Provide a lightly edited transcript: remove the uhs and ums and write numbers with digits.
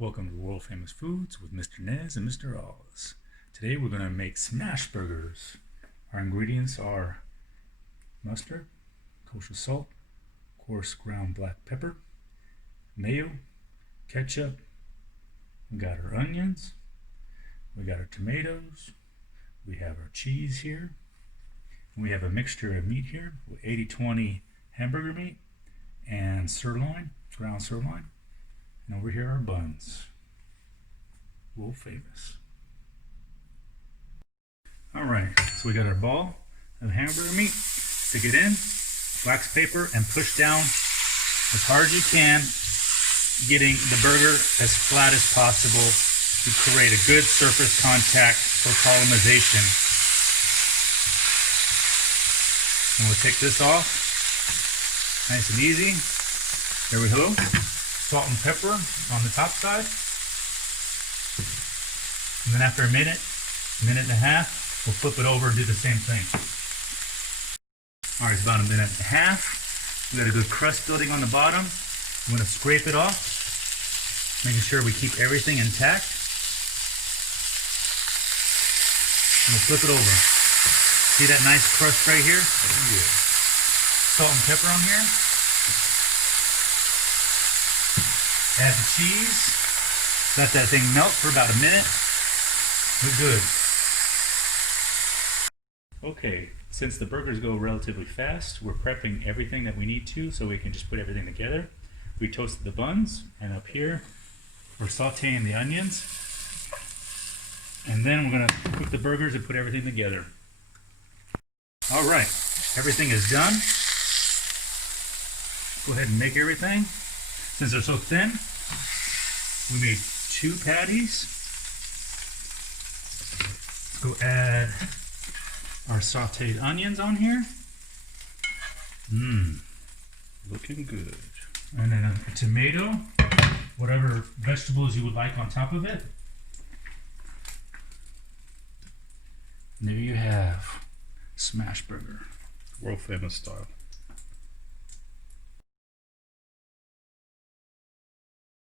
Welcome to World Famous Foods with Mr. Nez and Mr. Oz. Today we're going to make smash burgers. Our ingredients are mustard, kosher salt, coarse ground black pepper, mayo, ketchup. We got our onions, we got our tomatoes, we have our cheese here, and we have a mixture of meat here with 80-20 hamburger meat and sirloin, ground sirloin. And over here are buns. World famous. Alright, so we got our ball of hamburger meat. Stick it in, wax paper, and push down as hard as you can, getting the burger as flat as possible to create a good surface contact for colonization. And we'll take this off. Nice and easy. There we go. Salt and pepper on the top side. And then after a minute and a half, we'll flip it over and do the same thing. Alright, it's about a minute and a half. We got a good crust building on the bottom. I'm going to scrape it off, making sure we keep everything intact. And we'll flip it over. See that nice crust right here? Yeah. Salt and pepper on here. Add the cheese. Let that thing melt for about a minute. We're good. Okay, since the burgers go relatively fast, we're prepping everything that we need to so we can just put everything together. We toasted the buns, and up here we're sauteing the onions. And then we're going to cook the burgers and put everything together. Alright, everything is done. Go ahead and make everything. Since they're so thin, we made 2 patties. Let's go add our sauteed onions on here. Looking good. And then a tomato, whatever vegetables you would like on top of it. And there you have smash burger. World famous style.